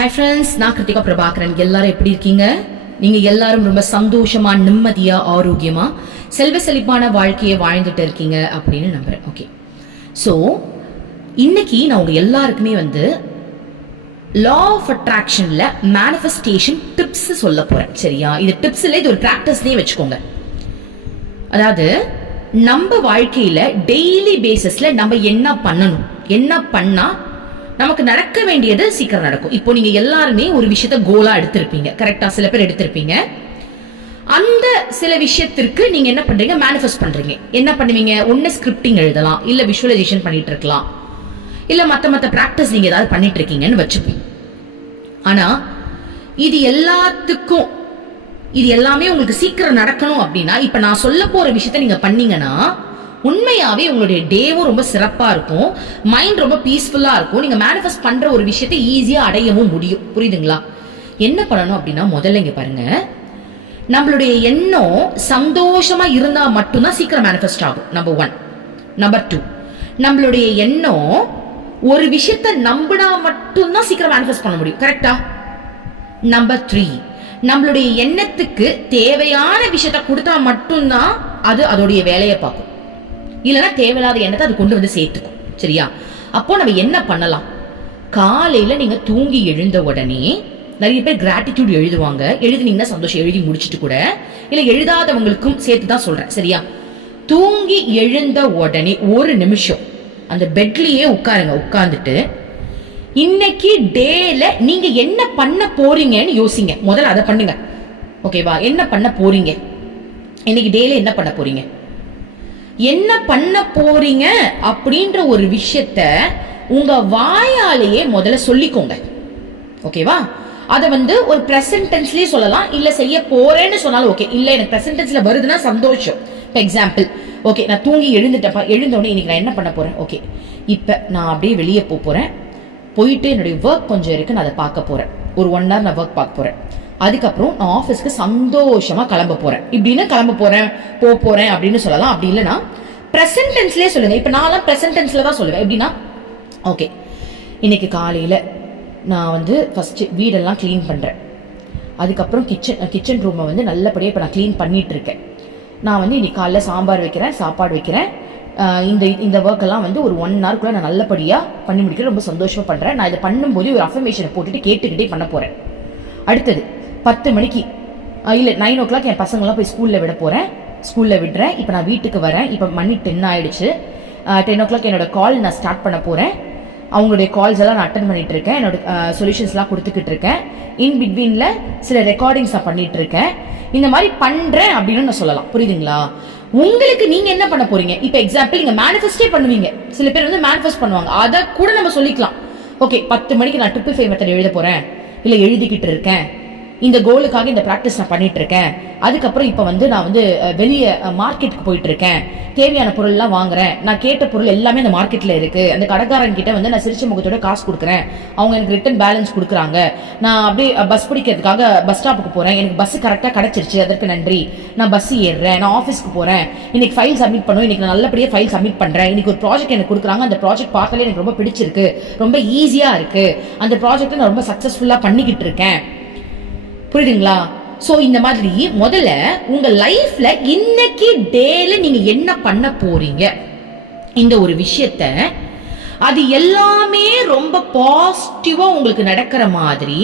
Hi friends, நான் கிருத்திகா பிரபாகரன். எல்லாரும் எப்படி இருக்கீங்க? நீங்க எல்லாரும் ரொம்ப சந்தோஷமா, நிம்மதியா, ஆரோக்கியமா, செல்வ செழிப்பான வாழ்க்கையை வாழ்ந்துட்டு இருக்கீங்க அப்படின்னு நம்புறேன். ஓகே, ஸோ இன்னைக்கு நான் உங்க எல்லாருக்குமே லா ஆஃப் அட்ராக்ஷன்ல மேனிஃபெஸ்டேஷன் டிப்ஸ் சொல்ல போறேன். சரியா? இது டிப்ஸ் இல்லை, இது ஒரு பிராக்டிஸ்னே வச்சுக்கோங்க. அதாவது நம்ம வாழ்க்கையில டெய்லி பேசிஸ்ல நம்ம என்ன பண்ணணும், என்ன பண்ணா நமக்கு நடக்க வேண்டியது சீக்கிரம் நடக்கும். இப்போ நீங்க எல்லாருமே ஒரு விஷயத்த கோலா எடுத்திருப்பீங்க, கரெக்டா? சில பேர் எடுத்திருப்பீங்க. அந்த சில விஷயத்திற்கு நீங்க என்ன பண்றீங்க? மேனிஃபெஸ்ட் பண்றீங்க. என்ன பண்ணுவீங்க? ஒன்னு ஸ்கிரிப்டிங் எழுதலாம், இல்ல விஷுவலைசேஷன் பண்ணிட்டு இருக்கலாம், இல்ல மத்த பிராக்டிஸ் நீங்க ஏதாவது பண்ணிட்டு இருக்கீங்கன்னு வச்சுப்பீங்க. ஆனா இது எல்லாத்துக்கும் இது எல்லாமே உங்களுக்கு சீக்கிரம் நடக்கணும் அப்படின்னா, இப்ப நான் சொல்ல போற விஷயத்த நீங்க பண்ணீங்கன்னா உண்மையாவே உங்களுடைய டேவும் ரொம்ப சிறப்பா இருக்கும், மைண்ட் ரொம்ப பீஸ்ஃபுல்லா இருக்கும். நீங்க மேனிஃபெஸ்ட் பண்ற ஒரு விஷயத்தை ஈஸியா அடையவும் முடியும். புரியுதுங்களா? என்ன பண்ணணும் அப்படின்னா, முதல்ல இங்க பாருங்க, நம்மளுடைய எண்ணம் சந்தோஷமா இருந்தா மட்டும்தான் சீக்கிரம் மேனிஃபெஸ்ட் ஆகும். நம்பர் 1. நம்பர் 2, நம்மளுடைய எண்ணம் ஒரு விஷயத்த நம்பினா மட்டும்தான் சீக்கிரம் மேனிஃபெஸ்ட் பண்ண முடியும். கரெக்டா? நம்பர் 3, நம்மளுடைய எண்ணத்துக்கு தேவையான விஷயத்த கொடுத்தா மட்டும்தான் அது அதோடைய வேலையை பார்க்கும். இல்லைன்னா தேவையில்லாத எண்ணத்தை அது கொண்டு சேர்த்துக்கும். சரியா? அப்போ நம்ம என்ன பண்ணலாம்? காலையில நீங்க தூங்கி எழுந்த உடனே நிறைய பேர் கிராட்டிடியூட் எழுதுவாங்க. எழுதினீங்கன்னா சந்தோஷம், எழுதி முடிச்சுட்டு கூட. இல்ல எழுதாதவங்களுக்கும் சேர்த்து தான் சொல்றேன். சரியா? தூங்கி எழுந்த உடனே ஒரு நிமிஷம் அந்த பெட்லயே உட்காருங்க. உட்கார்ந்துட்டு இன்னைக்கு டேல நீங்க என்ன பண்ண போறீங்கன்னு யோசிங்க. முதல்ல அதை பண்ணுங்க. ஓகேவா? என்ன பண்ண போறீங்க இன்னைக்கு டேல? என்ன பண்ண போறீங்க? என்ன பண்ண போறீங்க அப்படின்ற ஒரு விஷயத்த உங்க வாயாலேயே முதல்ல சொல்லிக்கோங்க. ஓகேவா? அத ஒரு பிரசன்ட் டென்ஸ்லயே சொல்லலாம், இல்ல செய்ய போறேன்னு சொன்னாலும் ஓகே. இல்ல எனக்கு பிரசன்ட் டென்ஸ்ல வருதுன்னா சந்தோஷம். இப்போ எக்ஸாம்பிள், ஓகே நான் தூங்கி எழுந்துட்டப்பா, எழுந்தோடனே இன்னைக்கு நான் என்ன பண்ண போறேன்? ஓகே, இப்ப நான் அப்படியே வெளியே போறேன். போயிட்டு என்னுடைய ஒர்க் கொஞ்சம் இருக்கு, நான் அதை பார்க்க போறேன். ஒரு 1 hour நான் ஒர்க் பார்க்க போறேன். அதுக்கப்புறம் நான் ஆஃபீஸ்க்கு சந்தோஷமா கிளம்ப போறேன். இப்படின்னு கிளம்ப போறேன், போறேன் அப்படின்னு சொல்லலாம். அப்படி இல்லைன்னா பிரசன்ட் டென்ஸ்லயே சொல்லுங்க. இப்ப நான் பிரசன்ட் டென்ஸ்ல தான் சொல்லுவேன். எப்படின்னா, ஓகே இன்னைக்கு காலையில நான் ஃபர்ஸ்ட் வீடெல்லாம் கிளீன் பண்றேன். அதுக்கப்புறம் கிச்சன் ரூமை நல்லபடியாக இப்போ நான் கிளீன் பண்ணிட்டு இருக்கேன். நான் இன்னைக்கு காலைல சாம்பார் வைக்கிறேன், சாப்பாடு வைக்கிறேன். இந்த ஒர்க் எல்லாம் ஒரு 1 hour நான் நல்லபடியா பண்ணி முடிக்கிறேன். ரொம்ப சந்தோஷமா பண்றேன். நான் இதை பண்ணும்போது ஒரு அஃபர்மேஷனை போட்டுட்டு கேட்டுக்கிட்டே பண்ண போறேன். அடுத்தது 10 மணிக்கு இல்லை 9 o'clock என் பசங்களாம் போய் ஸ்கூலில் விட போகிறேன். ஸ்கூலில் விடுறேன். இப்போ நான் வீட்டுக்கு வரேன். இப்போ மணி 10 ஆயிடுச்சு. 10 o'clock என்னோட கால் நான் ஸ்டார்ட் பண்ண போகிறேன். அவங்களுடைய கால்ஸ் எல்லாம் நான் அட்டன் பண்ணிட்டு இருக்கேன். என்னோட சொல்யூஷன்ஸ்லாம் கொடுத்துக்கிட்டு இருக்கேன். இன் பிட்வீனில் சில ரெக்கார்டிங்ஸ் நான் பண்ணிட்டு இருக்கேன். இந்த மாதிரி பண்ணுறேன் அப்படின்னு நான் சொல்லலாம். புரியுதுங்களா? உங்களுக்கு நீங்க என்ன பண்ண போறீங்க? இப்போ எக்ஸாம்பிள், நீங்க மேனிஃபெஸ்டே பண்ணுவீங்க. சில பேர் மேனிஃபெஸ்ட் பண்ணுவாங்க. அதை கூட நம்ம சொல்லிக்கலாம். ஓகே 10 மணிக்கு நான் 555 மெத்தட் எழுத போறேன், இல்லை எழுதிக்கிட்டு இருக்கேன். இந்த கோலுக்காக இந்த ப்ராக்டிஸ் நான் பண்ணிட்டு இருக்கேன். அதுக்கப்புறம் இப்போ நான் வெளியே மார்க்கெட்டுக்கு போயிட்டு இருக்கேன். தேவையான பொருள்லாம் வாங்குறேன். நான் கேட்ட பொருள் எல்லாமே அந்த மார்க்கெட்ல இருக்கு. அந்த கடைக்காரன் கிட்ட நான் சிரிச்ச முகத்தோட காசு கொடுக்குறேன். அவங்க எனக்கு ரிட்டர்ன் பேலன்ஸ் கொடுக்குறாங்க. நான் அப்படியே பஸ் பிடிக்கிறதுக்காக பஸ் ஸ்டாப்புக்கு போறேன். எனக்கு பஸ் கரெக்டாக கிடைச்சிருச்சு, அதற்கு நன்றி. நான் பஸ் ஏறுறேன். நான் ஆஃபீஸ்க்கு போறேன். இன்னைக்கு ஃபைல் சப்மிட் பண்ணுவேன். இன்னைக்கு நான் நல்லபடியாக ஃபைல் சப்மிட் பண்றேன். இன்னைக்கு ஒரு ப்ராஜெக்ட் எனக்கு கொடுக்குறாங்க. அந்த ப்ராஜெக்ட் பார்த்தாலே எனக்கு ரொம்ப பிடிச்சிருக்கு, ரொம்ப ஈஸியா இருக்கு. அந்த ப்ராஜெக்ட் நான் ரொம்ப சக்சஸ்ஃபுல்லா பண்ணிக்கிட்டு இருக்கேன். புரியுதுங்களா? சோ இந்த மாதிரி முதல்ல உங்க லைஃப்ல இன்னைக்கு டேல நீங்க என்ன பண்ண போறீங்க, இந்த ஒரு விஷயத்த அது எல்லாமே ரொம்ப பாசிட்டிவா உங்களுக்கு நடக்கிற மாதிரி,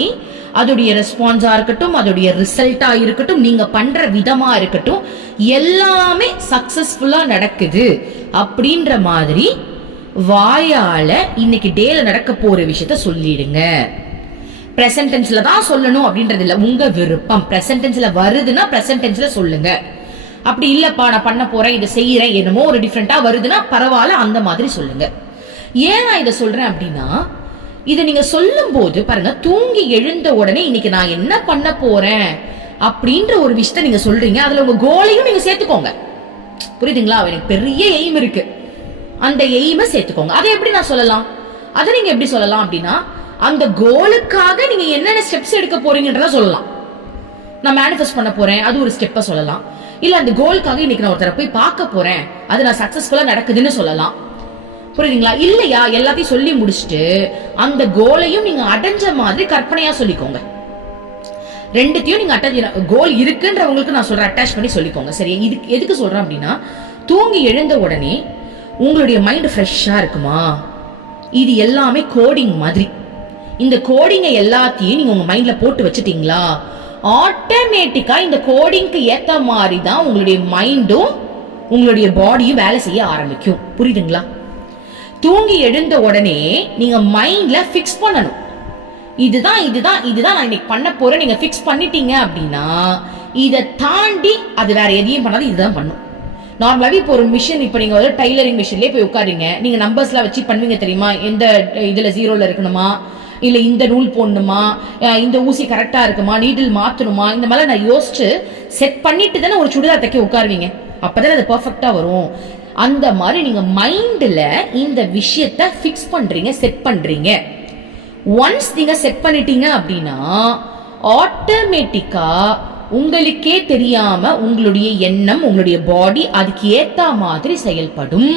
அதோடைய ரெஸ்பான்ஸா இருக்கட்டும், அதோடைய ரிசல்ட்டா இருக்கட்டும், நீங்க பண்ற விதமா இருக்கட்டும், எல்லாமே சக்சஸ்ஃபுல்லா நடக்குது அப்படின்ற மாதிரி வாயால இன்னைக்கு டேல நடக்க போற விஷயத்த சொல்லிடுங்க. பிரசன்ட் டென்ஸ்ல தான் சொல்லணும் அப்படின்றது இல்ல, உங்க விருப்பம். பிரசன்ட் டென்ஸ்ல வருதுன்னா பிரசன்ட் டென்ஸ்ல சொல்லுங்க. அப்படி இல்லப்பா நான் பண்ண போறேன், இதை செய்யறேன், என்னமோ ஒரு டிஃப்ரெண்டா வருதுன்னா பரவாயில்ல, அந்த மாதிரி சொல்லுங்க. ஏன் நான் இதை சொல்றேன் அப்படின்னா, இதை நீங்க சொல்லும் போது பாருங்க, தூங்கி எழுந்த உடனே இன்னைக்கு நான் என்ன பண்ண போறேன் அப்படின்ற ஒரு விஷயத்த நீங்க சொல்றீங்க. அதுல உங்க கோலையும் நீங்க சேர்த்துக்கோங்க. புரியுதுங்களா? எனக்கு பெரிய எய்ம் இருக்கு, அந்த எய்மை சேர்த்துக்கோங்க. அதை எப்படி நான் சொல்லலாம்? அதை நீங்க எப்படி சொல்லலாம் அப்படின்னா, அந்த கோலுக்காக நீங்க என்னென்ன ஸ்டெப்ஸ் எடுக்க போறீங்கன்றத சொல்லலாம். நான் மேனிஃபெஸ்ட் பண்ண போறேன், அது ஒரு ஸ்டெப்பை சொல்லலாம். இல்ல அந்த கோலுக்காக இன்னைக்கு நான் ஒருத்தரை போய் பார்க்க போறேன், அது நான் சக்சஸ்ஃபுல்லா நடக்குதுன்னு சொல்லலாம். புரியுதுங்களா? இல்லையா எல்லாத்தையும் சொல்லி முடிச்சுட்டு அந்த கோலையும் நீங்க அடைஞ்ச மாதிரி கற்பனையா சொல்லிக்கோங்க. ரெண்டுத்தையும் நீங்க அட்டாச் கோல் இருக்குன்றவங்களுக்கு நான் சொல்றேன், அட்டாச் பண்ணி சொல்லிக்கோங்க. சரியா? இது எதுக்கு சொல்றேன் அப்படின்னா, தூங்கி எழுந்த உடனே உங்களுடைய மைண்ட் ஃப்ரெஷ்ஷா இருக்குமா? இது எல்லாமே கோடிங் மாதிரி. இந்த கோடிங்கை எல்லாத்தையும் நீங்க உங்க மைண்ட்ல போட்டு வச்சுட்டீங்களா, ஆட்டோமேட்டிக்கா இந்த கோடிங்க்கு ஏத்த மாதிரி தான் உங்களுடைய மைண்டும் உங்களுடைய பாடியும் வேலை செய்ய ஆரம்பிக்கும். புரியுதுங்களா? தூங்கி எழுந்த உடனே நீங்க மைண்ட்ல பிக்ஸ் பண்ணணும். இதுதான் இதுதான் இதுதான் நான் இன்னைக்கு பண்ண போறேன். நீங்க பிக்ஸ் பண்ணிட்டீங்க அப்படின்னா இதை தாண்டி அது வேற எதையும் பண்ணாது, இதுதான் பண்ணும். நார்மலாவே இப்போ ஒரு மிஷின், இப்போ நீங்க வந்து டைலரிங் மிஷின்லயே போய் உட்காருங்க, நீங்க நம்பர்ஸ்லாம் வச்சு பண்ணுவீங்க தெரியுமா? எந்த இதுல ஜீரோல இருக்கணுமா, இல்ல இந்த நூல் போடணுமா, இந்த ஊசி கரெக்டா இருக்குமா, நீடில் மாத்தணுமா, இந்த மாதிரி நான் யோசிச்சு செட் பண்ணிட்டு தானே ஒரு சுடிதார் தைக்க உட்காருவீங்க. அப்பதானே அது பெர்ஃபெக்ட்டா வரும். அந்த மாதிரி நீங்க மைண்ட்ல இந்த விஷயத்த பிக்ஸ் பண்றீங்க, செட் பண்றீங்க. ஒன்ஸ் நீங்க செட் பண்ணிட்டீங்க அப்படின்னா ஆட்டோமேட்டிக்கா உங்களுக்கே தெரியாம உங்களுடைய எண்ணம், உங்களுடைய பாடி அதுக்கு ஏத்த மாதிரி செயல்படும்.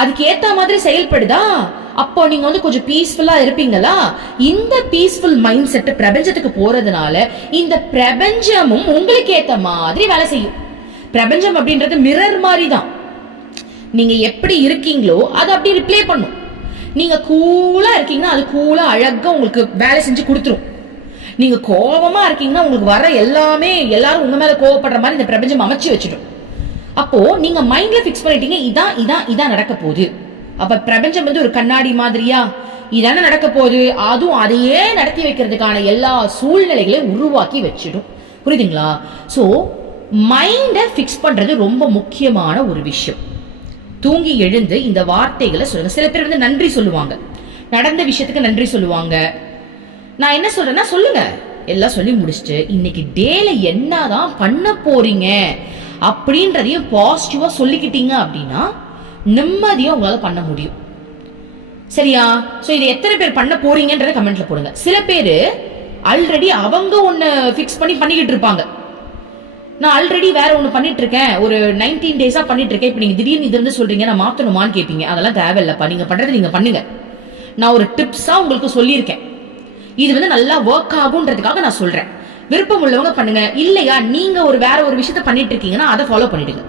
அதுக்கு ஏத்த மாதிரி செயல்படுதா, அப்போ நீங்க வந்து கொஞ்சம் பீஸ்ஃபுல்லா இருப்பீங்களா? இந்த பீஸ்ஃபுல் மைண்ட் செட் பிரபஞ்சத்துக்கு போறதுனால இந்த பிரபஞ்சமும் உங்களுக்கு ஏத்த மாதிரி வேலை செய்யும். பிரபஞ்சம் அப்படின்றது மிரர் மாதிரி தான். நீங்க எப்படி இருக்கீங்களோ அதை அப்படி ரிப்ளே பண்ணும். நீங்க கூலா இருக்கீங்கன்னா அது கூலா அழகா உங்களுக்கு வேலை செஞ்சு கொடுத்துரும். நீங்க கோபமா இருக்கீங்கன்னா உங்களுக்கு வர எல்லாமே எல்லாரும் உங்க மேல கோவப்படுற மாதிரி இந்த பிரபஞ்சம் அமைச்சு வச்சிடும். அப்போ நீங்க மைண்ட்ல பிக்ஸ் பண்ணிட்டீங்க, இதான் இதான் இதான் நடக்க போகுது. அப்ப பிரபஞ்சம் வந்து ஒரு கண்ணாடி மாதிரியா, இதான நடக்க போகுது, அதுவும் அதையே நடத்தி வைக்கிறதுக்கான எல்லா சூழ்நிலைகளையும் உருவாக்கி வச்சிடும். புரியுதுங்களா? சோ மைண்ட பிக்ஸ் பண்றது ரொம்ப முக்கியமான ஒரு விஷயம். தூங்கி எழுந்து இந்த வார்த்தைகளை சொல்லுங்க. சில பேர் வந்து நன்றி சொல்லுவாங்க, நடந்த விஷயத்துக்கு நன்றி சொல்லுவாங்க. நான் என்ன சொல்றேன்னா, சொல்லுங்க, எல்லாம் சொல்லி முடிச்சுட்டு இன்னைக்கு டேல என்னதான் பண்ண போறீங்க அப்படின்றதையும் பாசிட்டிவா சொல்லிக்கிட்டீங்க அப்படின்னா நிம்மதியா உங்களால பண்ண முடியும். சரியா? சோ இதை எத்தனை பேர் பண்ண போறீங்கன்றத கமெண்ட்ல போடுங்க. சில பேர் ஆல்ரெடி அவங்க ஒன்னு பிக்ஸ் பண்ணிக்கிட்டு இருப்பாங்க. நான் ஆல்ரெடி வேற ஒண்ணு பண்ணிட்டு இருக்கேன், ஒரு 19 டேஸா பண்ணிட்டு இருக்கேன், இப்ப நீங்க திடீர்னு இது வந்து சொல்றீங்க நான் மாத்தணுமான்னு கேட்பீங்க. அதெல்லாம் தேவையில்லப்பா, நீங்க பண்றது நீங்க பண்ணுங்க. நான் ஒரு டிப்ஸா உங்களுக்கு சொல்லியிருக்கேன், இது வந்து நல்லா ஒர்க் ஆகுன்றதுக்காக நான் சொல்றேன். விருப்பம் உள்ளவங்க பண்ணுங்க. இல்லையா நீங்க வேற ஒரு விஷயத்த பண்ணிட்டு இருக்கீங்கன்னா அதை ஃபாலோ பண்ணிடுங்க.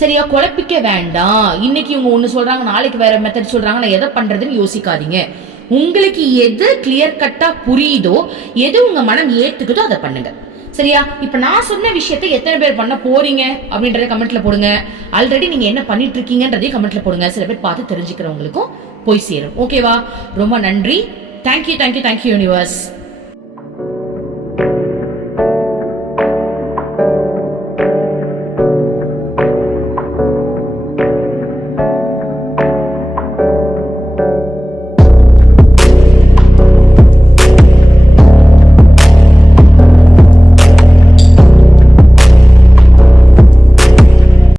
சரியா? குழப்பிக்க வேண்டாம். இன்னைக்கு இவங்க ஒண்ணு சொல்றாங்க, நாளைக்கு வேற மெத்தட் சொல்றாங்க, நான் எதை பண்றதுன்னு யோசிக்காதீங்க. உங்களுக்கு எது கிளியர் கட்டா புரியுதோ, எது உங்க மனம் ஏத்துக்குதோ அதை பண்ணுங்க. சரியா? இப்ப நான் சொன்ன விஷயத்தை எத்தனை பேர் பண்ண போறீங்க அப்படின்றத கமெண்ட்ல போடுங்க. ஆல்ரெடி நீங்க என்ன பண்ணிட்டு இருக்கீங்கன்றதையும் கமெண்ட்ல போடுங்க. சில பேர் பார்த்து தெரிஞ்சுக்கிறவங்களுக்கும் போய் சேரும். ஓகேவா? ரொம்ப நன்றி. Thank you universe.